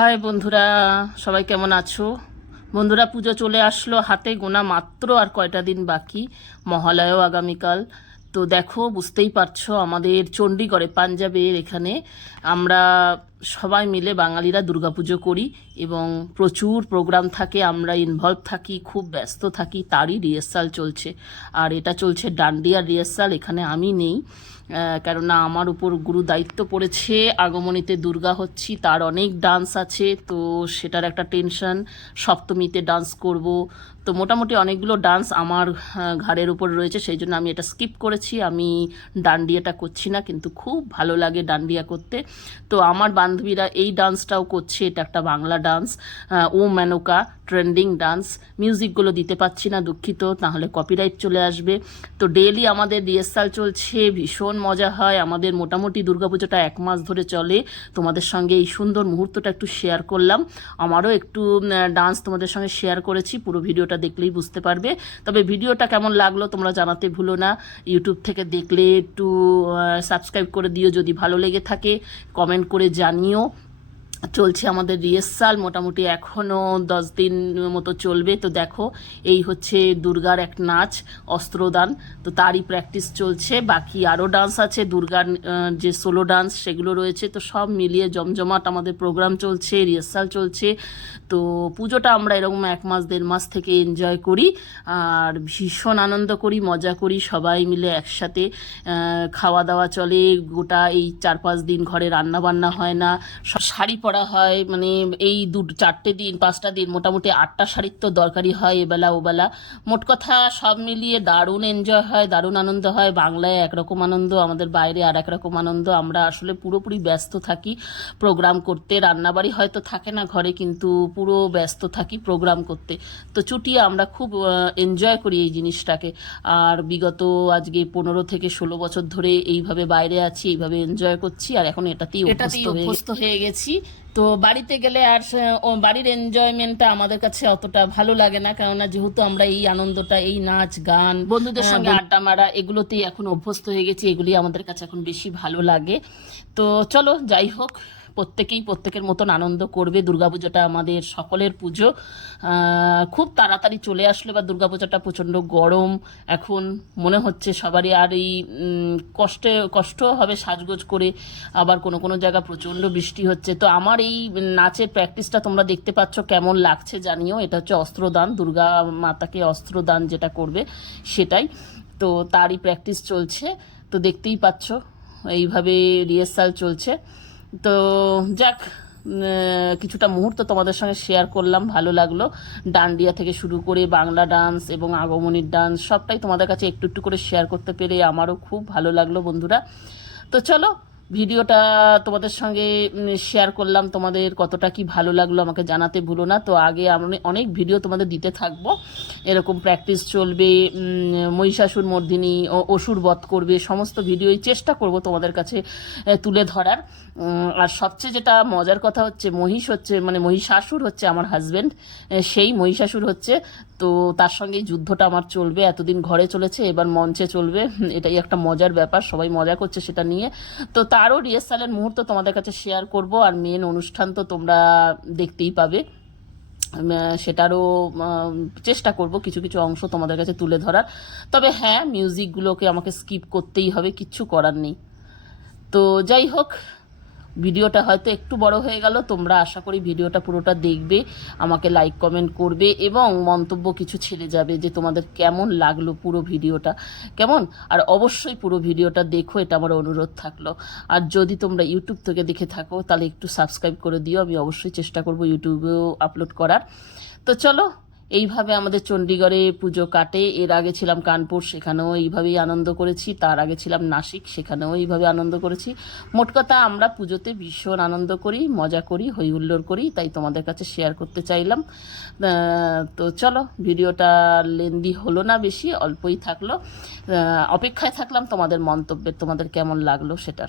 High বন্ধুরা, সবাই কেমন আছো? বন্ধুরা, পুজো চলে আসলো, হাতে গোনা মাত্র আর কয়টা দিন বাকি? মহালয়ও আগামীকাল। তো দেখো, বুঝতেই পারছ, আমাদের চণ্ডীগড়ে, পাঞ্জাবের এখানে আমরা সবাই মিলে বাঙালিরা দুর্গাপুজো করি এবং প্রচুর প্রোগ্রাম থাকে, আমরা ইনভলভ থাকি, খুব ব্যস্ত থাকি, তারই রিহার্সাল চলছে। আর এটা চলছে ডান্ডিয়ার রিহার্সাল এখানে আমি নেই। কেননা আমার উপর গুরু দায়িত্ব পড়েছে, আগমনীতে দুর্গা হচ্ছি, তার অনেক ডান্স আছে, তো সেটার একটা টেনশন সপ্তমীতে ডান্স করব। তো মোটামুটি অনেকগুলো ডান্স আমার ঘাড়ের উপর রয়েছে, সেই জন্য আমি এটা স্কিপ করেছি। আমি ডান্ডিয়াটা করছি না, কিন্তু খুব ভালো লাগে ডান্ডিয়া করতে। তো আমার বান্ধবীরা এই ডান্সটাও করছে। এটা একটা বাংলা ডান্স। ও মেনকা, ট্রেন্ডিং ডান্স। মিউজিকগুলো দিতে পারছি না, দুঃখিত তাহলে কপিরাইট চলে আসবে। তো ডেলি আমাদের রিহার্সাল চলছে, ভীষণ মজা হয়। আমাদের মোটামুটি দুর্গাপুজোটা এক মাস ধরে চলে। তোমাদের সঙ্গে এই সুন্দর মুহূর্তটা একটু শেয়ার করলাম। আমারও একটু ডান্স তোমাদের সঙ্গে শেয়ার করেছি, পুরো ভিডিওটা দেখলেই বুঝতে পারবে। তবে ভিডিওটা কেমন লাগল তোমরা জানাতে ভুলো না। ইউটিউব থেকে দেখলে একটু সাবস্ক্রাইব করে দিও যদি ভালো লেগে থাকে। কমেন্ট করে জানিও চলছে আমাদের রিহার্সাল মোটামুটি এখনও দশ দিন মতো চলবে। তো দেখো, এই হচ্ছে দুর্গার এক নাচ, অস্ত্রদান। তো তারই প্র্যাকটিস চলছে। বাকি আরও ডান্স আছে, দুর্গার যে সোলো ডান্স সেগুলো রয়েছে। তো সব মিলিয়ে জমজমাট আমাদের প্রোগ্রাম চলছে রিহার্সাল চলছে। তো পুজোটা আমরা এরকম এক মাস, দেড় মাস থেকে এনজয় করি। আর ভীষণ আনন্দ করি, মজা করি, সবাই মিলে একসাথে খাওয়া দাওয়া চলে। গোটা এই চার পাঁচ দিন ঘরে রান্না বান্না হয় না। শাড়ি পরা হয় মানে এই দু চারটে দিন পাঁচটা দিন মোটামুটি আটটা শাড়ির তো দরকারি হয় এবেলা ওবেলা। মোট কথা সব মিলিয়ে দারুণ এনজয় হয় দারুণ আনন্দ হয়। বাংলায় একরকম আনন্দ আমাদের বাইরে আর একরকম আনন্দ। আমরা আসলে পুরোপুরি ব্যস্ত থাকি প্রোগ্রাম করতে। রান্নাবাড়ি হয়তো থাকে না ঘরে কিন্তু পুরো ব্যস্ত থাকি প্রোগ্রাম করতে। তো চুটিয়ে আমরা খুব এনজয় করি এই জিনিসটাকে। আর বিগত আজকে পনেরো থেকে ষোলো বছর ধরে এইভাবে বাইরে আছি এইভাবে এনজয় করছি আর এখন এটাতেই এটাতেই অভ্যস্ত হয়ে গেছি। তো বাড়িতে গেলে আর বাড়ির এনজয়মেন্টটা আমাদের কাছে অতটা ভালো লাগে না। কেননা যেহেতু আমরা এই আনন্দটা এই নাচ গান বন্ধুদের সঙ্গে আড্ডা মারা এগুলোতেই এখন অভ্যস্ত হয়ে গেছি। এগুলি আমাদের কাছে এখন বেশি ভালো লাগে। তো চলো যাই হোক। প্রত্যেকেই প্রত্যেকের মতন আনন্দ করবে। দুর্গাপুজোটা আমাদের সকলের পুজো। খুব তাড়াতাড়ি চলে আসলো বা দুর্গাপুজোটা প্রচণ্ড গরম। এখন মনে হচ্ছে সবারই আর এই কষ্টে, কষ্ট হবে সাজগোজ করে। আবার কোনো কোনো জায়গা প্রচণ্ড বৃষ্টি হচ্ছে। তো আমার এই নাচের প্র্যাকটিসটা তোমরা দেখতে পাচ্ছ, কেমন লাগছে জানিও। এটা হচ্ছে অস্ত্রদান, দুর্গা মাতাকে অস্ত্রদান যেটা করবে সেটাই। তো তারই প্র্যাকটিস চলছে। তো দেখতেই পাচ্ছ, এইভাবে রিহার্সাল চলছে। তো যাক কিছুটা মুহূর্ত তোমাদের সঙ্গে শেয়ার করলাম, ভালো লাগল। ডান্ডিয়া থেকে শুরু করে বাংলা ডান্স এবং আগমনীর ডান্স সবটাই তোমাদের কাছে একটু একটু করে শেয়ার করতে পেরে আমারও খুব ভালো লাগল বন্ধুরা। তো চলো ভিডিওটা তোমাদের সঙ্গে শেয়ার করলাম, তোমাদের কতটা কি ভালো লাগল আমাকে জানাতে ভুলো না। তো আগে আমি অনেক ভিডিও তোমাদের দিতে থাকব। এরকম প্র্যাকটিস চলবে মহিষাসুর মর্দিনী অসুর বধ করবে, সমস্ত ভিডিওই চেষ্টা করব তোমাদের কাছে তুলে ধরার। আর সবচেয়ে যেটা মজার কথা হচ্ছে, মহিষ হচ্ছে মানে মহিষাসুর হচ্ছে আমার হাজব্যান্ড সেই মহিষাসুর হচ্ছে। তো তার সঙ্গে যুদ্ধটা আমার চলবে, এতদিন ঘরে চলেছে, এবার মঞ্চে চলবে। এটাই একটা মজার ব্যাপার, সবাই মজা করছে সেটা নিয়ে। তো তারও রিহার্সালের মুহূর্ত তোমাদের কাছে শেয়ার করব, আর মেন অনুষ্ঠান তো তোমরা দেখতেই পাবে। সেটারও চেষ্টা করব কিছু কিছু অংশ তোমাদের কাছে তুলে ধরার। তবে হ্যাঁ মিউজিকগুলোকে আমাকে স্কিপ করতেই হবে, কিচ্ছু করার নেই। তো যাই হোক ভিডিওটা হয়তো একটু বড় হয়ে গেল, তোমরা আশা করি ভিডিওটা পুরোটা দেখবে, আমাকে লাইক কমেন্ট করবে এবং মন্তব্য কিছু ছেড়ে যাবে যে তোমাদের কেমন লাগল পুরো ভিডিওটা, কেমন? আর অবশ্যই পুরো ভিডিওটা দেখো, এটা আমার অনুরোধ থাকল। আর যদি তোমরা ইউটিউব থেকে দেখে থাকো, তাহলে একটু সাবস্ক্রাইব করে দিও, আমি অবশ্যই চেষ্টা করব ইউটিউবেও আপলোড করার। তো চলো এইভাবে আমাদের চণ্ডীগড়ে পুজো কাটে। এর আগে ছিলাম কানপুর, সেখানেও এইভাবেই আনন্দ করেছি। তার আগে ছিলাম নাসিক, সেখানেও এইভাবে আনন্দ করেছি। মোট কথা, আমরা পুজোতে ভীষণ আনন্দ করি, মজা করি, হই হুল্লোড় করি, তাই তোমাদের কাছে শেয়ার করতে চাইলাম। তো চলো, ভিডিওটা লেন্দি হলো না বেশি, অল্পই থাকল। অপেক্ষায় থাকলাম তোমাদের মন্তব্যের, তোমাদের কেমন লাগল সেটার।